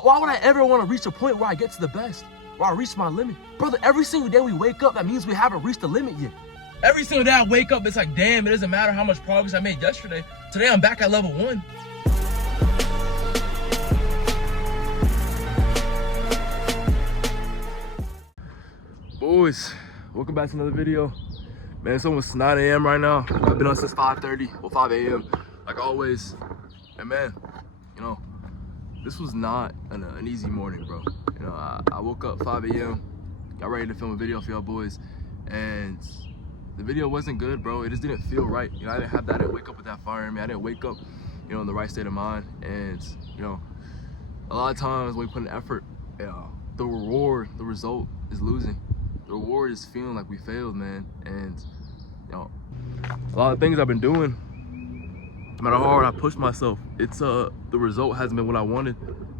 Why would I ever want to reach a point where I get to the best, where I reach my limit? Brother, every single day we wake up, that means we haven't reached the limit yet. Every single day I wake up, it's like, damn, it doesn't matter how much progress I made yesterday. Today I'm back at level 1. Boys, welcome back to another video. Man, it's almost 9 a.m. right now. I've been on since 5:30, well 5 a.m. like always. And man, you know, this was not an easy morning, bro. You know, I woke up 5 a.m., got ready to film a video for y'all boys, and the video wasn't good, bro. It just didn't feel right. You know, I didn't have that. I didn't wake up with that fire in me. I didn't wake up, you know, in the right state of mind. And, you know, a lot of times when we put in effort, the reward, the result is losing. The reward is feeling like we failed, man. And, you know, a lot of things I've been doing, no matter how hard I pushed myself, it's the result hasn't been what I wanted,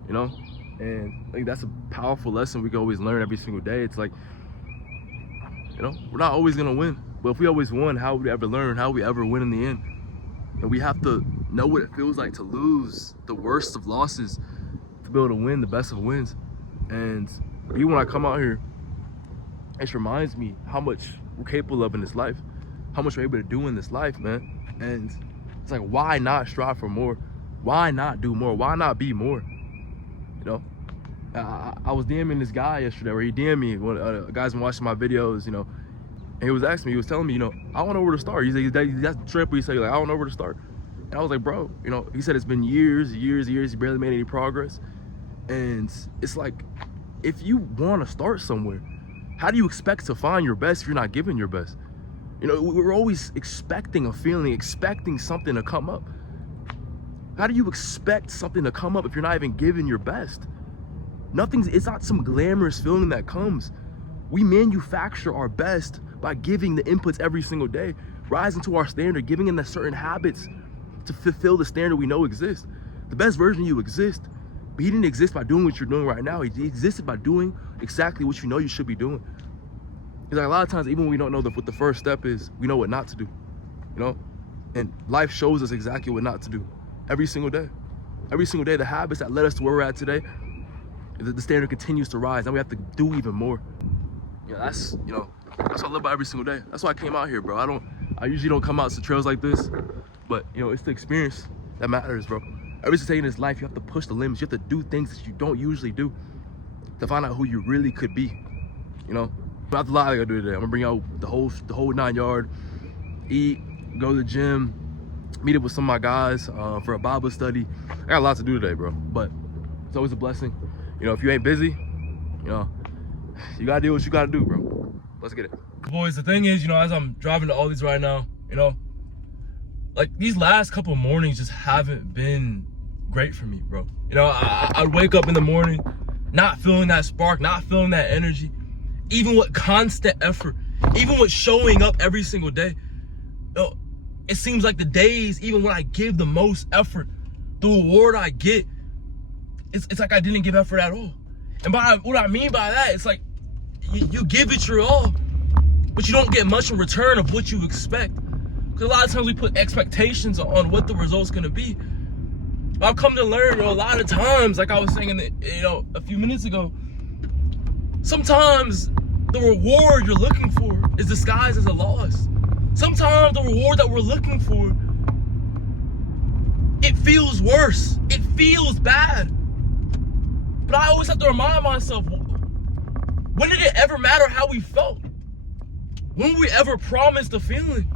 you know. And I think that's a powerful lesson we can always learn every single day. It's like, you know, we're not always gonna win, but if we always won, how would we ever learn? How would we ever win in the end? And we have to know what it feels like to lose, the worst of losses, to be able to win the best of wins. And even when I come out here, it reminds me how much we're capable of in this life, how much we're able to do in this life, man. And it's like, why not strive for more? Why not do more? Why not be more? You know, I was DMing this guy yesterday, where he DM'd me. One a guy's been watching my videos, you know, and he was asking me, he was telling me, you know, I don't know where to start. He's like, that's the trip where he said, like, I don't know where to start. And I was like, bro, you know, he said it's been years, he barely made any progress. And it's like, if you want to start somewhere, how do you expect to find your best if you're not giving your best? You know, we're always expecting a feeling, expecting something to come up. How do you expect something to come up if you're not even giving your best? It's not some glamorous feeling that comes. We manufacture our best by giving the inputs every single day, rising to our standard, giving in the certain habits to fulfill the standard we know exists. The best version of you exists, but he didn't exist by doing what you're doing right now. He existed by doing exactly what you know you should be doing. It's like a lot of times, even when we don't know what the first step is, we know what not to do, you know? And life shows us exactly what not to do every single day. Every single day, the habits that led us to where we're at today, the standard continues to rise. Now we have to do even more. You know, that's what I live by every single day. That's why I came out here, bro. I usually don't come out to trails like this, but you know, it's the experience that matters, bro. Every single day in this life, you have to push the limits. You have to do things that you don't usually do to find out who you really could be, you know? Not a lot I gotta do today. I'm gonna bring out the whole 9 yard, eat, go to the gym, meet up with some of my guys for a Bible study. I got a lot to do today, bro, but it's always a blessing. You know, if you ain't busy, you know, you gotta do what you gotta do, bro. Let's get it. Boys, the thing is, you know, as I'm driving to all these right now, you know, like these last couple mornings just haven't been great for me, bro. You know, I'd wake up in the morning not feeling that spark, not feeling that energy. Even with constant effort, even with showing up every single day, you know, it seems like the days, even when I give the most effort, the reward I get, it's like I didn't give effort at all. And what I mean by that, it's like you give it your all, but you don't get much in return of what you expect. Because a lot of times we put expectations on what the result's gonna be. But I've come to learn, you know, a lot of times, like I was saying, a few minutes ago, sometimes the reward you're looking for is disguised as a loss. Sometimes the reward that we're looking for, it feels worse. It feels bad. But I always have to remind myself, when did it ever matter how we felt? When were we ever promised a feeling?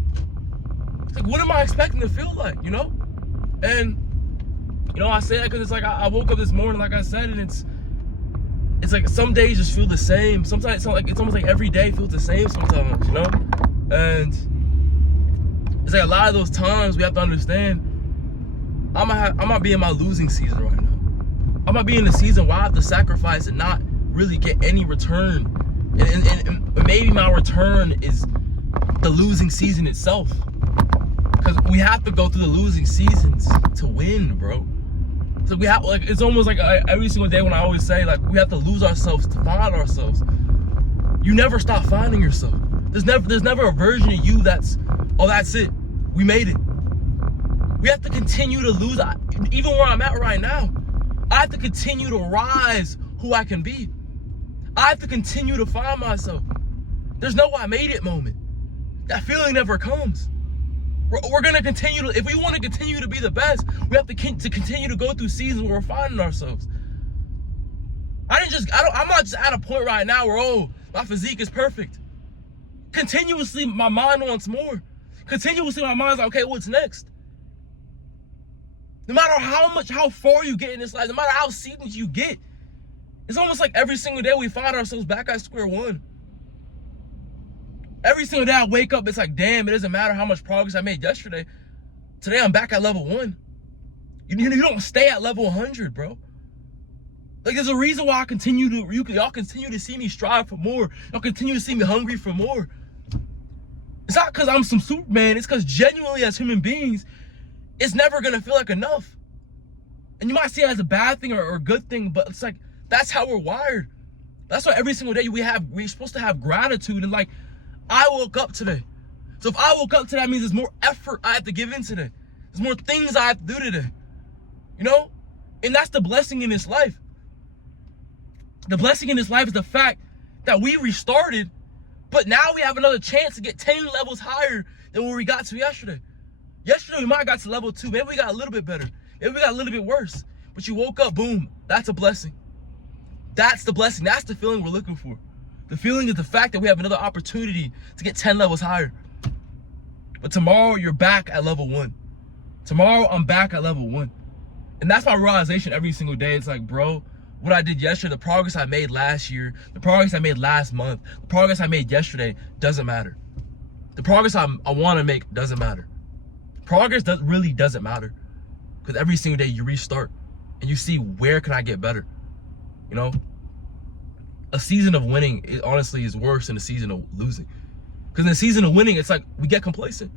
It's like, what am I expecting to feel like, you know? And, you know, I say that because it's like, I woke up this morning, like I said, and it's like some days just feel the same. Sometimes it's almost like every day feels the same sometimes, you know? And it's like a lot of those times we have to understand, I might be in my losing season right now. I might be in the season where I have to sacrifice and not really get any return. And maybe my return is the losing season itself. Because we have to go through the losing seasons to win, bro. So we have, like, it's almost like every single day when I always say, like, we have to lose ourselves to find ourselves. You never stop finding yourself. There's never a version of you that's, oh, that's it, we made it. We have to continue to lose, even where I'm at right now. I have to continue to rise who I can be. I have to continue to find myself. There's no I made it moment. That feeling never comes. We're gonna continue to, if we want to continue to be the best, we have to continue to go through seasons where we're finding ourselves. I'm not just at a point right now where, oh, my physique is perfect. Continuously, my mind wants more. Continuously, my mind's like, okay, what's next? No matter how far you get in this life, no matter how seasoned you get, it's almost like every single day we find ourselves back at square one. Every single day I wake up, it's like, damn, it doesn't matter how much progress I made yesterday. Today I'm back at level 1. You don't stay at level 100, bro. Like, there's a reason why y'all continue to see me strive for more. Y'all continue to see me hungry for more. It's not because I'm some Superman. It's because genuinely as human beings, it's never going to feel like enough. And you might see it as a bad thing or a good thing, but it's like, that's how we're wired. That's why every single day we're supposed to have gratitude. And like, I woke up today. So if I woke up today, that means there's more effort I have to give in today. There's more things I have to do today. You know? And that's the blessing in this life. The blessing in this life is the fact that we restarted, but now we have another chance to get 10 levels higher than where we got to yesterday. Yesterday, we might have got to level 2. Maybe we got a little bit better. Maybe we got a little bit worse. But you woke up, boom. That's a blessing. That's the blessing. That's the feeling we're looking for. The feeling is the fact that we have another opportunity to get 10 levels higher. But tomorrow, you're back at level 1. Tomorrow, I'm back at level 1. And that's my realization every single day. It's like, bro, what I did yesterday, the progress I made last year, the progress I made last month, the progress I made yesterday doesn't matter. The progress I want to make doesn't matter. Progress really doesn't matter. Because every single day you restart and you see, where can I get better? You know? A season of winning, it honestly is worse than a season of losing. Because in a season of winning, it's like we get complacent.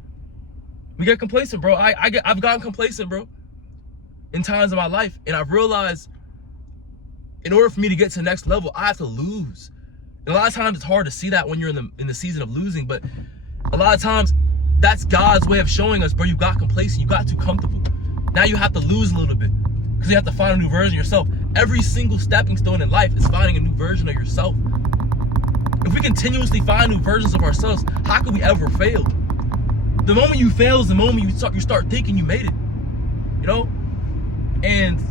We get complacent, bro. I've gotten complacent, bro, in times of my life. And I've realized, in order for me to get to the next level, I have to lose. And a lot of times it's hard to see that when you're in the season of losing, but a lot of times that's God's way of showing us, bro, you got complacent, you got too comfortable. Now you have to lose a little bit because you have to find a new version of yourself. Every single stepping stone in life is finding a new version of yourself. If we continuously find new versions of ourselves, how could we ever fail? The moment you fail is the moment you start thinking you made it, you know? And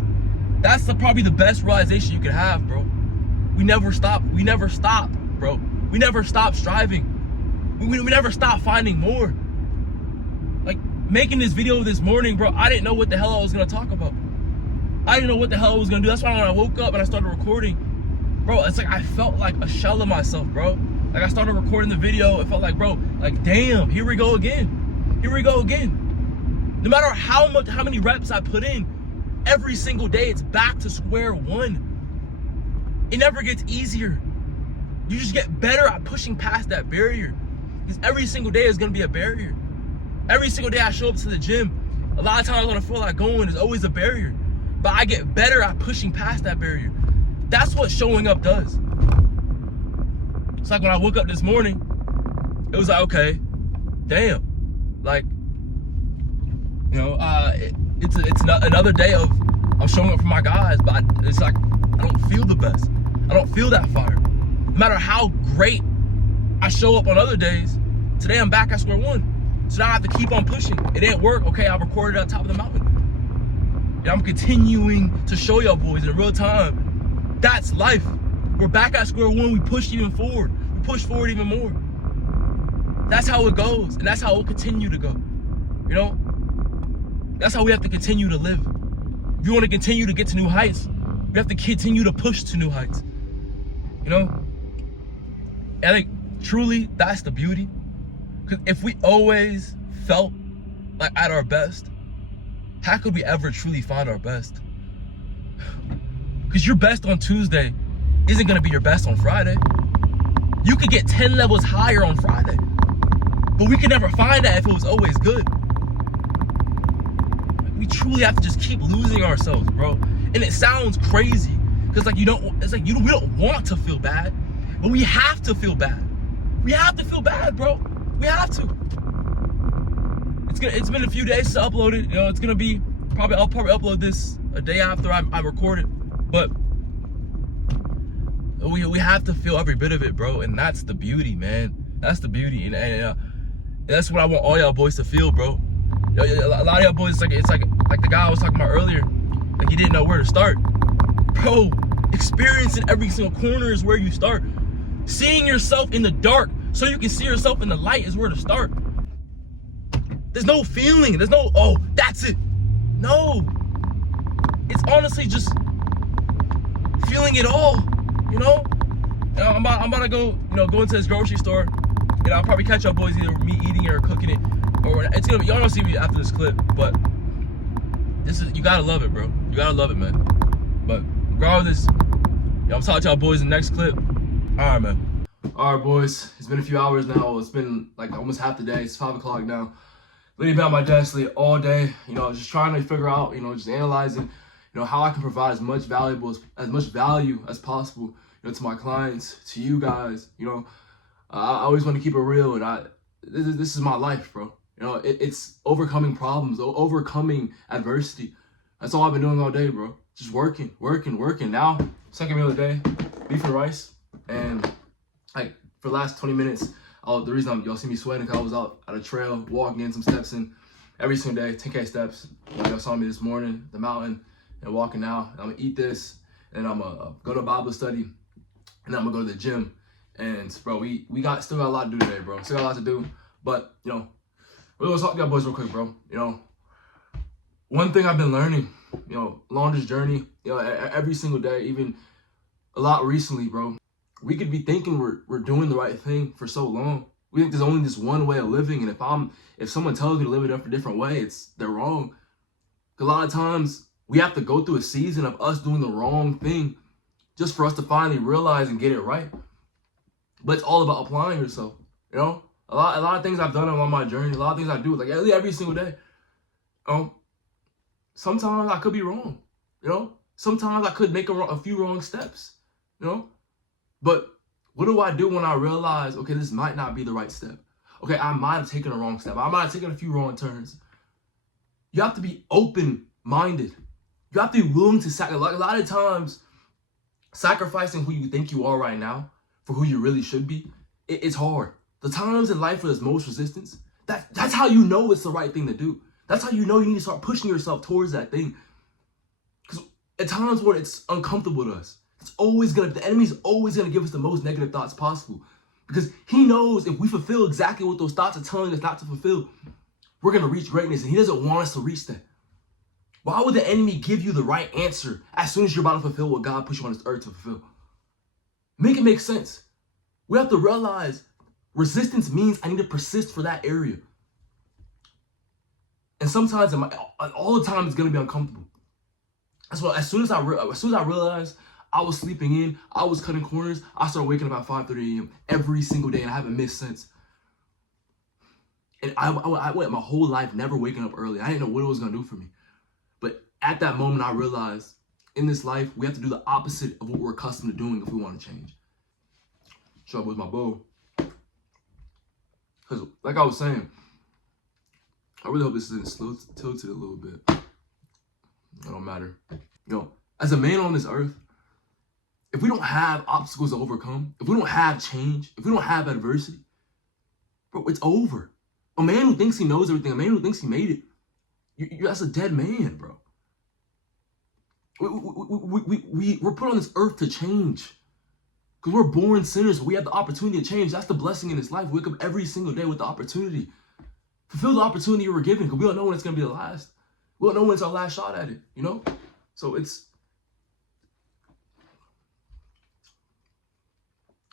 that's probably the best realization you could have, bro. We never stop. We never stop, bro. We never stop striving. We never stop finding more. Like, making this video this morning, bro, I didn't know what the hell I was going to talk about. I didn't know what the hell I was going to do. That's why when I woke up and I started recording, bro, it's like I felt like a shell of myself, bro. Like, I started recording the video. It felt like, bro, like, damn, here we go again. Here we go again. No matter how many reps I put in, every single day, it's back to square one. It never gets easier. You just get better at pushing past that barrier. Because every single day is going to be a barrier. Every single day I show up to the gym, a lot of times when I feel like going, there's always a barrier. But I get better at pushing past that barrier. That's what showing up does. It's like when I woke up this morning, it was like, okay, damn. Like, you know, it's another day of I'm showing up for my guys, but it's like I don't feel the best. I don't feel that fire. No matter how great I show up on other days, today I'm back at square one. So now I have to keep on pushing. It didn't work. Okay, I recorded on top of the mountain. And I'm continuing to show y'all boys in real time. That's life. We're back at square one. We push even forward. We push forward even more. That's how it goes. And that's how it will continue to go. You know? That's how we have to continue to live. If you want to continue to get to new heights, we have to continue to push to new heights. You know? And I think truly that's the beauty. Because if we always felt like at our best, how could we ever truly find our best? Because your best on Tuesday isn't going to be your best on Friday. You could get 10 levels higher on Friday, but we could never find that if it was always good. We truly have to just keep losing ourselves, bro. And it sounds crazy because we don't want to feel bad, but we have to feel bad. We have to feel bad, bro. We have to. It's been a few days to upload it. You know, it's gonna be I'll probably upload this a day after I recorded, but we have to feel every bit of it, bro. And that's the beauty, man. That's the beauty, and that's what I want all y'all boys to feel, bro. A lot of y'all boys, it's like the guy I was talking about earlier, like he didn't know where to start, bro. Experiencing every single corner is where you start. Seeing yourself in the dark so you can see yourself in the light is where to start. There's no feeling. There's no, oh, that's it. No. It's honestly just feeling it all, you know? I'm about to go, go into this grocery store. I'll probably catch y'all boys either me eating it or cooking it. Or it's gonna be, y'all don't see me after this clip, but you gotta love it, bro. You gotta love it, man. But regardless, I'm talking to y'all boys in the next clip. All right, man. All right, boys. It's been a few hours now. It's been like almost half the day. It's 5 o'clock now. Laying down my desk late all day. Just trying to figure out. Just analyzing. How I can provide as much value as possible. To my clients, to you guys. I always want to keep it real, and this is my life, bro. It's overcoming problems, overcoming adversity. That's all I've been doing all day, bro. Just working. Now, second meal of the day, beef and rice. And like for the last 20 minutes, the reason y'all see me sweating, because I was out at a trail, walking in some steps in every single day, 10K steps. Y'all saw me this morning, the mountain, and walking now. And I'm gonna eat this, and I'm gonna go to a Bible study, and then I'm gonna go to the gym. And bro, we still got a lot to do today, bro. Still got a lot to do. But we're gonna talk to y'all boys real quick, bro. One thing I've been learning, along this journey, every single day, even a lot recently, bro. We could be thinking we're doing the right thing for so long. We think there's only this one way of living, and if someone tells me to live it up a different way, they're wrong. A lot of times we have to go through a season of us doing the wrong thing just for us to finally realize and get it right. But it's all about applying yourself. A lot of things I've done along my journey, a lot of things I do, like every single day. Sometimes I could be wrong. Sometimes I could make a few wrong steps. But what do I do when I realize, okay, this might not be the right step? Okay, I might have taken a wrong step. I might have taken a few wrong turns. You have to be open-minded. You have to be willing to sacrifice. A lot of times, sacrificing who you think you are right now for who you really should be, it's hard. The times in life where there's most resistance, that's how you know it's the right thing to do. That's how you know you need to start pushing yourself towards that thing. Because at times where it's uncomfortable to us, the enemy's always gonna give us the most negative thoughts possible. Because he knows if we fulfill exactly what those thoughts are telling us not to fulfill, we're gonna reach greatness, and he doesn't want us to reach that. Why would the enemy give you the right answer as soon as you're about to fulfill what God put you on this earth to fulfill? Make it make sense. We have to realize resistance means I need to persist for that area. And sometimes, all the time, it's gonna be uncomfortable. That's why as soon as I realized I was sleeping in, I was cutting corners, I started waking up at 5:30 a.m. every single day, and I haven't missed since. And I went my whole life never waking up early. I didn't know what it was gonna do for me. But at that moment, I realized in this life, we have to do the opposite of what we're accustomed to doing if we want to change. Show up with my bowl. Because, like I was saying, I really hope this isn't slow tilted a little bit. It don't matter. As a man on this earth, if we don't have obstacles to overcome, if we don't have change, if we don't have adversity, bro, it's over. A man who thinks he knows everything, a man who thinks he made it, that's a dead man, bro. We're put on this earth to change. Because we're born sinners, but we have the opportunity to change. That's the blessing in this life. We wake up every single day with the opportunity. Fulfill the opportunity you were given, because we don't know when it's going to be the last. We don't know when it's our last shot at it, So it's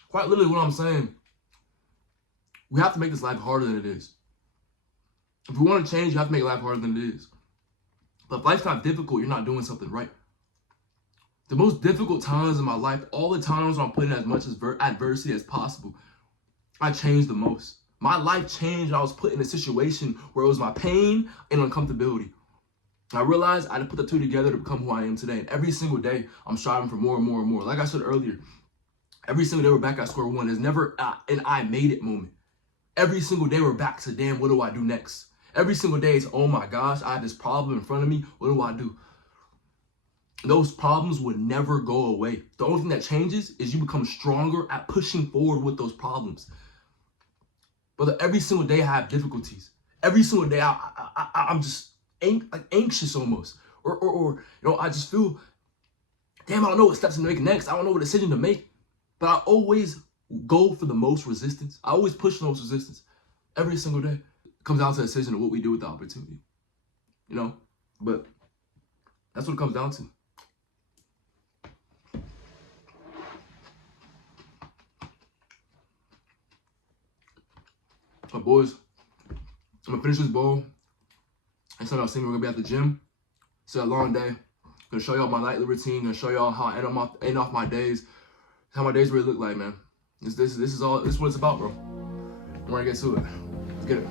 quite literally what I'm saying. We have to make this life harder than it is. If we want to change, you have to make life harder than it is. But if life's not difficult, you're not doing something right. The most difficult times in my life, all the times when I'm putting as much adversity as possible, I changed the most. My life changed when I was put in a situation where it was my pain and uncomfortability. I realized I had to put the two together to become who I am today. And every single day, I'm striving for more and more and more. Like I said earlier, every single day we're back at square one. There's never an I made it moment. Every single day we're back to, damn, what do I do next? Every single day it's, oh my gosh, I have this problem in front of me. What do I do? those problems would never go away. The only thing that changes is you become stronger at pushing forward with those problems. Brother, every single day I have difficulties. Every single day I'm just anxious almost. Or I just feel, damn, I don't know what steps to make next. I don't know what decision to make. But I always go for the most resistance. I always push the most resistance. Every single day. It comes down to the decision of what we do with the opportunity. But that's what it comes down to. But boys, I'm gonna finish this bowl. Next time y'all see me, we're gonna be at the gym. It's a long day. Gonna show y'all my nightly routine. Gonna show y'all how I end off my days. How my days really look like, man. This is what it's about, bro. I'm ready to get to it. Let's get it.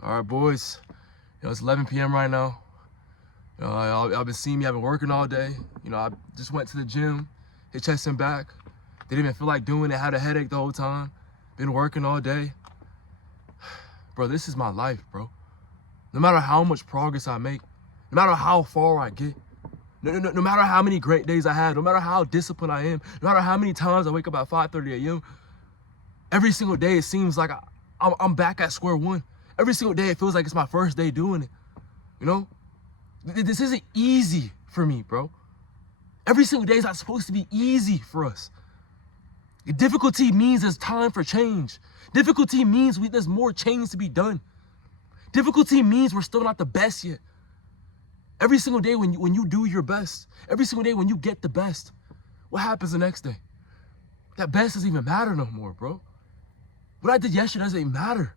All right, boys. It's 11 p.m. right now. Y'all been seeing me. I've been working all day. I just went to the gym, hit chest and back. Didn't even feel like doing it. Had a headache the whole time. Been working all day. Bro, this is my life, bro. No matter how much progress I make, no matter how far I get, no matter how many great days I had, no matter how disciplined I am, no matter how many times I wake up at 5:30 a.m., every single day it seems like I'm back at square one. Every single day it feels like it's my first day doing it. This isn't easy for me, bro. Every single day is not supposed to be easy for us. Difficulty means there's time for change. Difficulty means there's more change to be done. Difficulty means we're still not the best yet. Every single day when you do your best, every single day when you get the best, what happens the next day? That best doesn't even matter no more, bro. What I did yesterday doesn't even matter.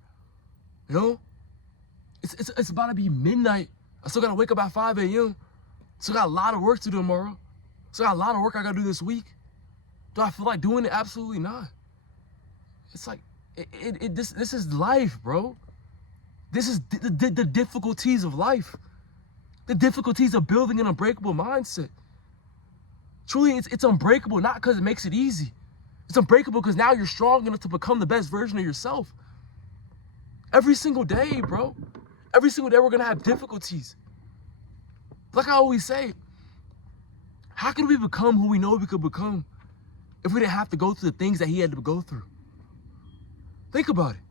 It's about to be midnight. I still gotta wake up at 5 a.m. Still got a lot of work to do tomorrow. Still got a lot of work I gotta do this week. Do I feel like doing it? Absolutely not. It's like, this is life, bro. This is the difficulties of life. The difficulties of building an unbreakable mindset. Truly, it's unbreakable, not because it makes it easy. It's unbreakable because now you're strong enough to become the best version of yourself. Every single day, bro. Every single day we're gonna have difficulties. Like I always say, how can we become who we know we could become if we didn't have to go through the things that he had to go through? Think about it.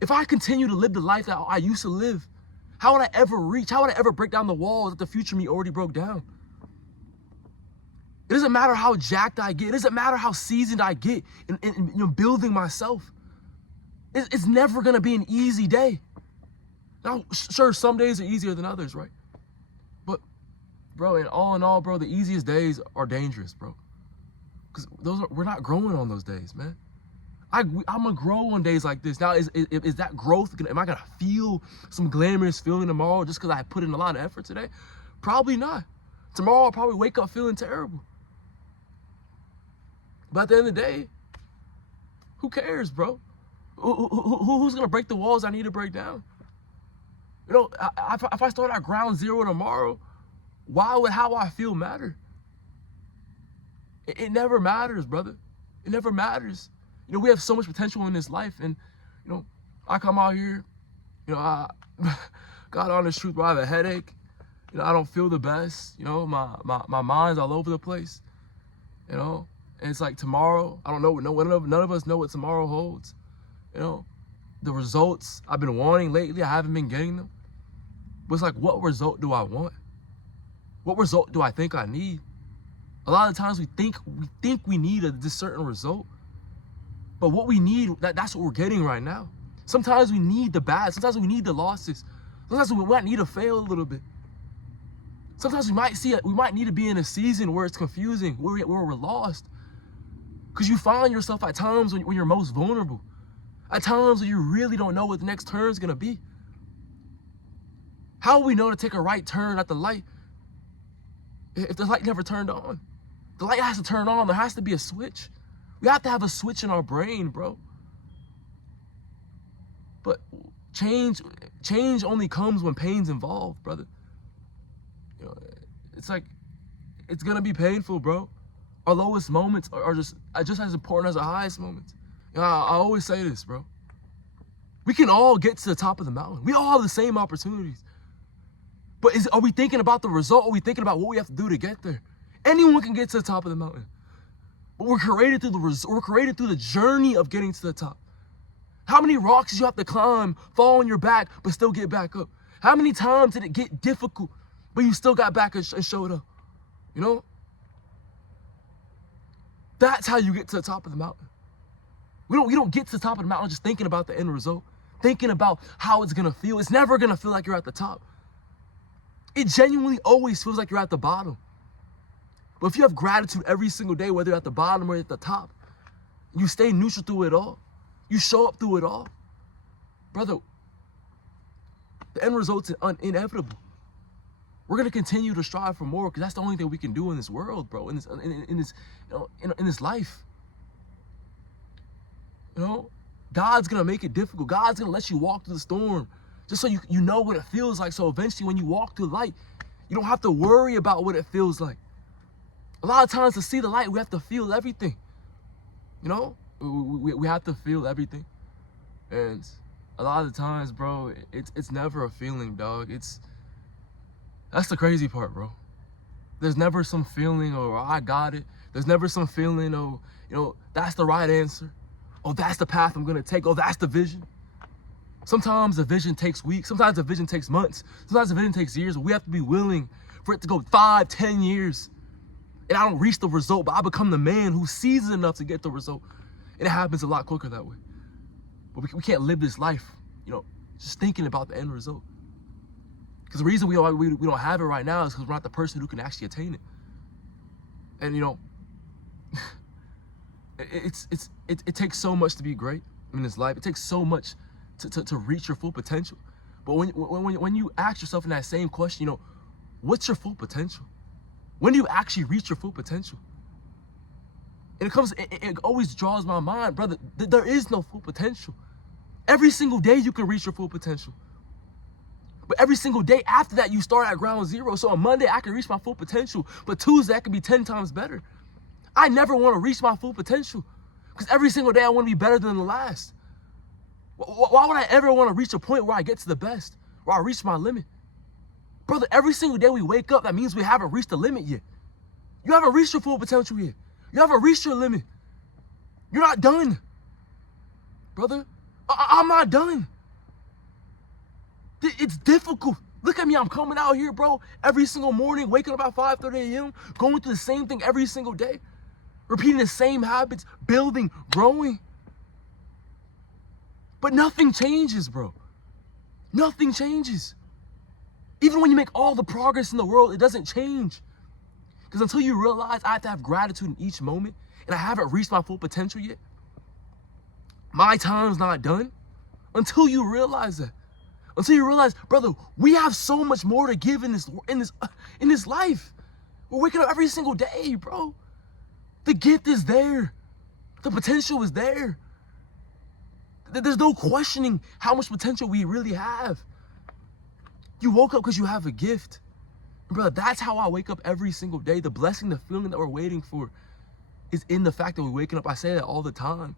If I continue to live the life that I used to live, how would I ever reach? How would I ever break down the walls that the future me already broke down? It doesn't matter how jacked I get. It doesn't matter how seasoned I get in building myself. It's never going to be an easy day. Now, sure, some days are easier than others, right? But, bro, in all, bro, the easiest days are dangerous, bro. Because we're not growing on those days, man. I'm going to grow on days like this. Now, is that growth, am I going to feel some glamorous feeling tomorrow just because I put in a lot of effort today? Probably not. Tomorrow, I'll probably wake up feeling terrible. But at the end of the day, who cares, bro? Who's going to break the walls I need to break down? You know, if I start at ground zero tomorrow, why would how I feel matter? It never matters, brother. It never matters. You know, we have so much potential in this life. And, you know, I come out here, you know, I got honest truth, bro, I have a headache. You know, I don't feel the best. You know, my mind's all over the place. You know, and it's like tomorrow, I don't know, none of us know what tomorrow holds. You know, the results I've been wanting lately, I haven't been getting them. But it's like, what result do I want? What result do I think I need? A lot of times we think we need this certain result. But what we need, that's what we're getting right now. Sometimes we need the bad. Sometimes we need the losses. Sometimes we might need to fail a little bit. Sometimes we might need to be in a season where it's confusing, where we're lost. Because you find yourself at times when you're most vulnerable. At times when you really don't know what the next turn is going to be. How will we know to take a right turn at the light if the light never turned on? The light has to turn on. There has to be a switch. We have to have a switch in our brain, bro. But change only comes when pain's involved, brother. You know, it's like, it's gonna be painful, bro. Our lowest moments are just as important as our highest moments. You know, I always say this, bro. We can all get to the top of the mountain. We all have the same opportunities. But are we thinking about the result? Are we thinking about what we have to do to get there? Anyone can get to the top of the mountain. But we're created through the journey of getting to the top. How many rocks did you have to climb, fall on your back, but still get back up? How many times did it get difficult, but you still got back and showed up? You know? That's how you get to the top of the mountain. We don't get to the top of the mountain just thinking about the end result, thinking about how it's gonna feel. It's never gonna feel like you're at the top. It genuinely always feels like you're at the bottom. But if you have gratitude every single day, whether you're at the bottom or at the top, you stay neutral through it all, you show up through it all, brother, the end result's inevitable. We're gonna continue to strive for more because that's the only thing we can do in this world, bro. In this life, you know, God's gonna make it difficult. God's gonna let you walk through the storm, just so you know what it feels like. So eventually, when you walk through light, you don't have to worry about what it feels like. A lot of times, to see the light, we have to feel everything. You know, we have to feel everything, and a lot of the times, bro, it's never a feeling, dog. That's the crazy part, bro. There's never some feeling, or I got it. There's never some feeling, or, you know, that's the right answer. Oh, that's the path I'm gonna take. Oh, that's the vision. Sometimes the vision takes weeks. Sometimes the vision takes months. Sometimes the vision takes years. But we have to be willing for it to go 5, 10 years. And I don't reach the result, but I become the man who sees it enough to get the result. And it happens a lot quicker that way. But we can't live this life, you know, just thinking about the end result. Because the reason we don't have it right now is because we're not the person who can actually attain it. And, you know, it takes so much to be great in this life. It takes so much to reach your full potential. But when you ask yourself in that same question, you know, what's your full potential? When do you actually reach your full potential? And it always draws my mind, brother, there is no full potential. Every single day you can reach your full potential. But every single day after that, you start at ground zero. So on Monday, I can reach my full potential. But Tuesday, I can be 10 times better. I never want to reach my full potential. Because every single day, I want to be better than the last. Why would I ever want to reach a point where I get to the best? Where I reach my limit? Brother, every single day we wake up, that means we haven't reached the limit yet. You haven't reached your full potential yet. You haven't reached your limit. You're not done. Brother, I'm not done. It's difficult. Look at me, I'm coming out here, bro, every single morning, waking up at 5:30 a.m., going through the same thing every single day, repeating the same habits, building, growing. But nothing changes, bro. Nothing changes. Even when you make all the progress in the world, it doesn't change. Because until you realize I have to have gratitude in each moment, and I haven't reached my full potential yet, my time's not done. Until you realize that. Until you realize, brother, we have so much more to give in this life. We're waking up every single day, bro. The gift is there. The potential is there. There's no questioning how much potential we really have. You woke up because you have a gift. Brother, that's how I wake up every single day. The blessing, the feeling that we're waiting for is in the fact that we're waking up. I say that all the time.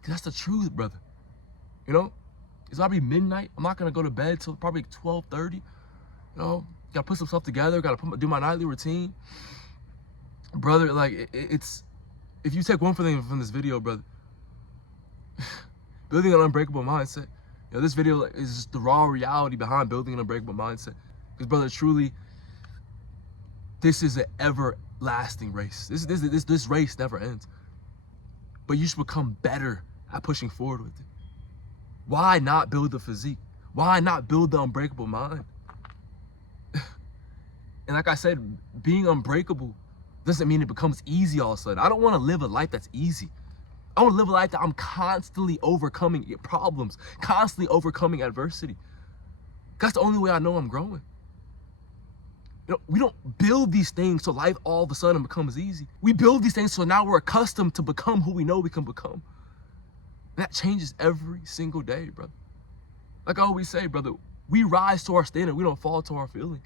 Because that's the truth, brother. You know? It's probably midnight. I'm not going to go to bed till probably 12:30. You know? Got to put some stuff together. Got to do my nightly routine. Brother, like, it's... If you take one thing from this video, brother, building an unbreakable mindset. You know, this video is just the raw reality behind building an unbreakable mindset. Because, brother, truly, this is an everlasting race. This race never ends. But you should become better at pushing forward with it. Why not build the physique? Why not build the unbreakable mind? And like I said, being unbreakable doesn't mean it becomes easy all of a sudden. I don't want to live a life that's easy. I want to live a life that I'm constantly overcoming problems, constantly overcoming adversity. That's the only way I know I'm growing. You know, we don't build these things so life all of a sudden becomes easy. We build these things so now we're accustomed to become who we know we can become. And that changes every single day, brother. Like I always say, brother, we rise to our standard. We don't fall to our feeling.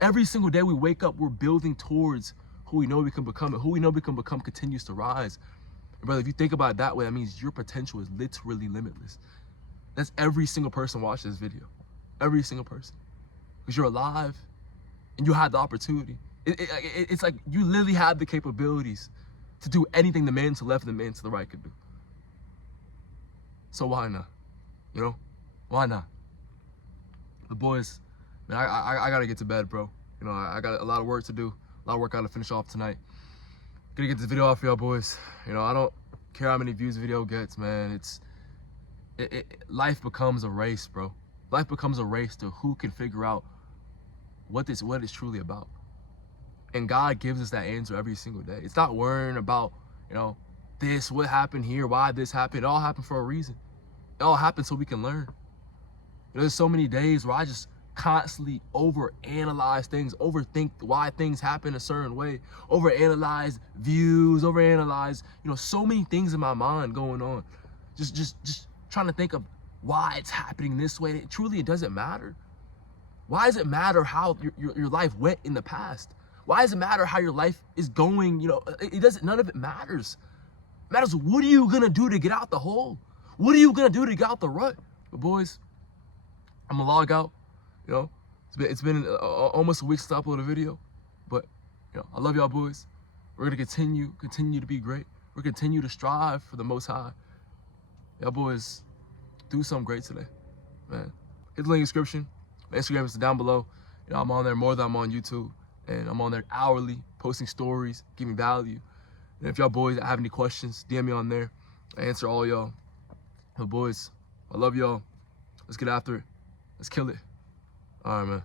Every single day we wake up, we're building towards who we know we can become. And who we know we can become continues to rise. And brother, if you think about it that way, that means your potential is literally limitless. That's every single person watching this video. Every single person. Because you're alive and you had the opportunity. It's like you literally have the capabilities to do anything the man to the left and the man to the right could do. So why not? You know? Why not? The boys, man, I gotta get to bed, bro. You know, I got a lot of work to do. A lot of work I gotta finish off tonight. Gonna get this video off for y'all boys. You know, I don't care how many views the video gets, man. Life becomes a race, bro. Life becomes a race to who can figure out what it's truly about. And God gives us that answer every single day. It's not worrying about, you know, this, what happened here, why this happened. It all happened for a reason. It all happened so we can learn. You know, there's so many days where I just constantly overanalyze things, overthink why things happen a certain way, overanalyze views, overanalyze, you know, so many things in my mind going on. Just trying to think of why it's happening this way. It doesn't matter. Why does it matter how your life went in the past? Why does it matter how your life is going? You know, none of it matters. It matters what are you gonna do to get out the hole? What are you gonna do to get out the rut? But boys, I'm gonna log out. You know, it's been almost a week since I uploaded a video, but you know, I love y'all boys. We're gonna continue to be great. We're gonna continue to strive for the Most High. Y'all boys, do something great today, man. Hit the link in the description. My Instagram is down below. You know, I'm on there more than I'm on YouTube, and I'm on there hourly, posting stories, giving value. And if y'all boys have any questions, DM me on there. I answer all y'all. But boys, I love y'all. Let's get after it. Let's kill it. All right, man.